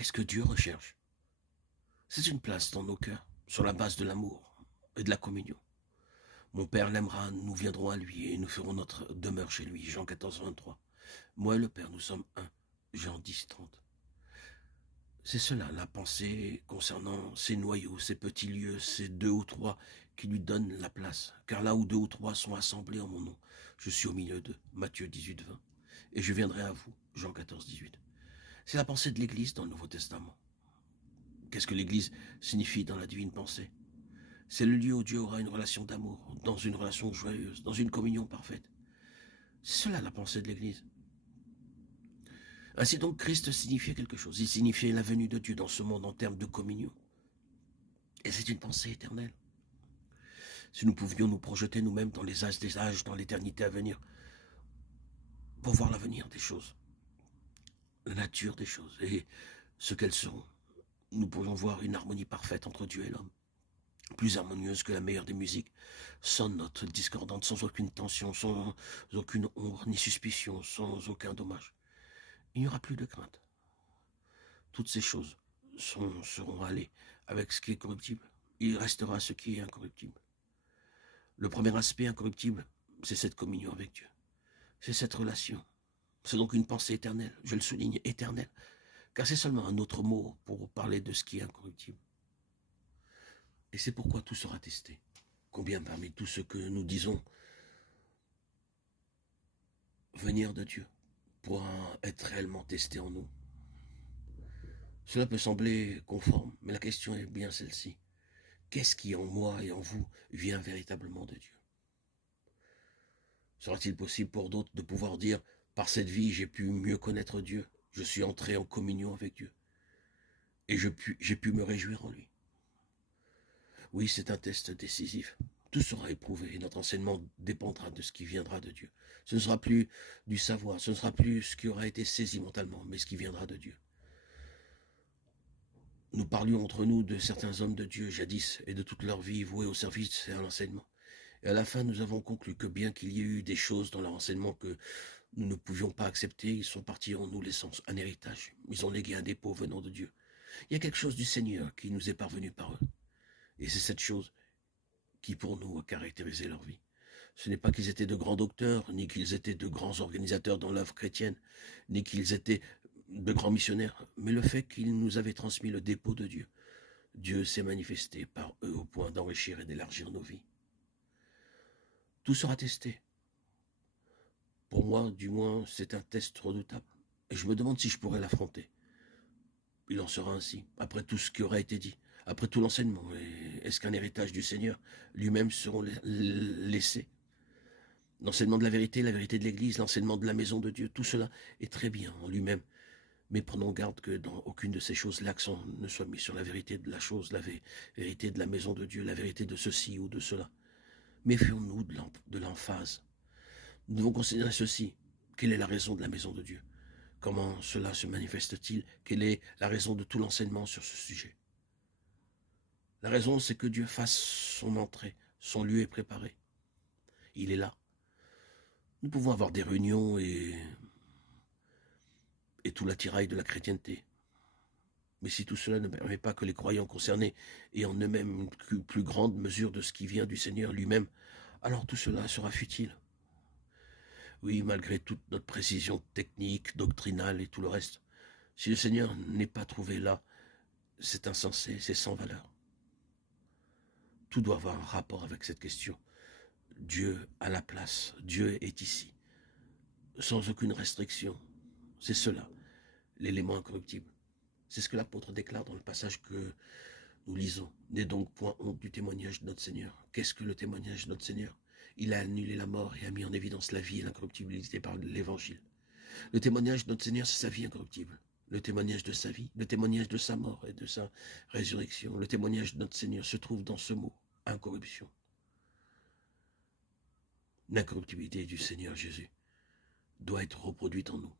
Qu'est-ce que Dieu recherche? C'est une place dans nos cœurs, sur la base de l'amour et de la communion. Mon Père l'aimera, nous viendrons à lui et nous ferons notre demeure chez lui. Jean 14, 23. Moi et le Père, nous sommes un. Jean 10, 30. C'est cela, la pensée concernant ces noyaux, ces petits lieux, ces deux ou trois qui lui donnent la place. Car là où deux ou trois sont assemblés en mon nom, je suis au milieu d'eux. Matthieu 18, 20. Et je viendrai à vous. Jean 14, 18. C'est la pensée de l'Église dans le Nouveau Testament. Qu'est-ce que l'Église signifie dans la divine pensée? C'est le lieu où Dieu aura une relation d'amour, dans une relation joyeuse, dans une communion parfaite. C'est cela la pensée de l'Église. Ainsi donc, Christ signifiait quelque chose. Il signifiait la venue de Dieu dans ce monde en termes de communion. Et c'est une pensée éternelle. Si nous pouvions nous projeter nous-mêmes dans les âges des âges, dans l'éternité à venir, pour voir l'avenir des choses, la nature des choses et ce qu'elles seront, nous pourrions voir une harmonie parfaite entre Dieu et l'homme, plus harmonieuse que la meilleure des musiques, sans notes discordantes, sans aucune tension, sans aucune ombre ni suspicion, sans aucun dommage. Il n'y aura plus de crainte. Toutes ces choses seront allées avec ce qui est corruptible. Il restera ce qui est incorruptible. Le premier aspect incorruptible, c'est cette communion avec Dieu. C'est cette relation. C'est donc une pensée éternelle. Je le souligne, éternelle. Car c'est seulement un autre mot pour parler de ce qui est incorruptible. Et c'est pourquoi tout sera testé. Combien parmi tout ce que nous disons venir de Dieu pourra être réellement testé en nous? Cela peut sembler conforme, mais la question est bien celle-ci. Qu'est-ce qui en moi et en vous vient véritablement de Dieu? Sera-t-il possible pour d'autres de pouvoir dire, par cette vie, j'ai pu mieux connaître Dieu, je suis entré en communion avec Dieu, et j'ai pu me réjouir en lui? Oui, c'est un test décisif. Tout sera éprouvé et notre enseignement dépendra de ce qui viendra de Dieu. Ce ne sera plus du savoir, ce ne sera plus ce qui aura été saisi mentalement, mais ce qui viendra de Dieu. Nous parlions entre nous de certains hommes de Dieu jadis et de toute leur vie vouée au service et à l'enseignement. Et à la fin, nous avons conclu que bien qu'il y ait eu des choses dans leur enseignement que nous ne pouvions pas accepter, ils sont partis en nous laissant un héritage. Ils ont légué un dépôt venant de Dieu. Il y a quelque chose du Seigneur qui nous est parvenu par eux. Et c'est cette chose qui pour nous a caractérisé leur vie. Ce n'est pas qu'ils étaient de grands docteurs, ni qu'ils étaient de grands organisateurs dans l'œuvre chrétienne, ni qu'ils étaient de grands missionnaires, mais le fait qu'ils nous avaient transmis le dépôt de Dieu. Dieu s'est manifesté par eux au point d'enrichir et d'élargir nos vies. Tout sera testé. Pour moi, du moins, c'est un test redoutable. Et je me demande si je pourrais l'affronter. Il en sera ainsi, après tout ce qui aura été dit, après tout l'enseignement. Est-ce qu'un héritage du Seigneur lui-même seront laissés? L'enseignement de la vérité de l'Église, l'enseignement de la maison de Dieu, tout cela est très bien en lui-même. Mais prenons garde que dans aucune de ces choses, l'accent ne soit mis sur la vérité de la chose, la vérité de la maison de Dieu, la vérité de ceci ou de cela. Méfions-nous de l'emphase. Nous devons considérer ceci. Quelle est la raison de la maison de Dieu? Comment cela se manifeste-t-il? Quelle est la raison de tout l'enseignement sur ce sujet? La raison, c'est que Dieu fasse son entrée. Son lieu est préparé. Il est là. Nous pouvons avoir des réunions et tout l'attirail de la chrétienté. Mais si tout cela ne permet pas que les croyants concernés aient en eux-mêmes une plus grande mesure de ce qui vient du Seigneur lui-même, alors tout cela sera futile. Oui, malgré toute notre précision technique, doctrinale et tout le reste, si le Seigneur n'est pas trouvé là, c'est insensé, c'est sans valeur. Tout doit avoir un rapport avec cette question. Dieu a la place, Dieu est ici, sans aucune restriction. C'est cela, l'élément incorruptible. C'est ce que l'apôtre déclare dans le passage que nous lisons. N'aie donc point honte du témoignage de notre Seigneur. Qu'est-ce que le témoignage de notre Seigneur? Il a annulé la mort et a mis en évidence la vie et l'incorruptibilité par l'évangile. Le témoignage de notre Seigneur, c'est sa vie incorruptible. Le témoignage de sa vie, le témoignage de sa mort et de sa résurrection. Le témoignage de notre Seigneur se trouve dans ce mot, incorruption. L'incorruptibilité du Seigneur Jésus doit être reproduite en nous.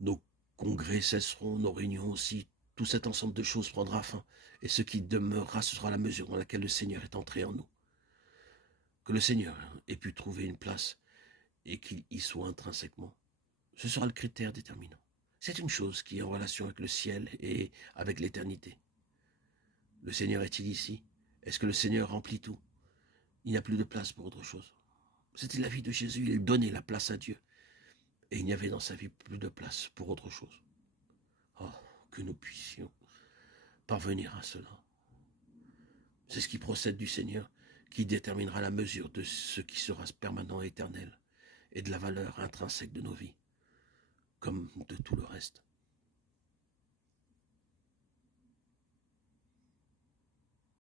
Nos congrès cesseront, nos réunions aussi, tout cet ensemble de choses prendra fin, et ce qui demeurera, ce sera la mesure dans laquelle le Seigneur est entré en nous. Que le Seigneur ait pu trouver une place et qu'il y soit intrinsèquement. Ce sera le critère déterminant. C'est une chose qui est en relation avec le ciel et avec l'éternité. Le Seigneur est-il ici? Est-ce que le Seigneur remplit tout? Il n'y a plus de place pour autre chose. C'était la vie de Jésus, il donnait la place à Dieu. Et il n'y avait dans sa vie plus de place pour autre chose. Oh, que nous puissions parvenir à cela. C'est ce qui procède du Seigneur, qui déterminera la mesure de ce qui sera permanent et éternel, et de la valeur intrinsèque de nos vies, comme de tout le reste.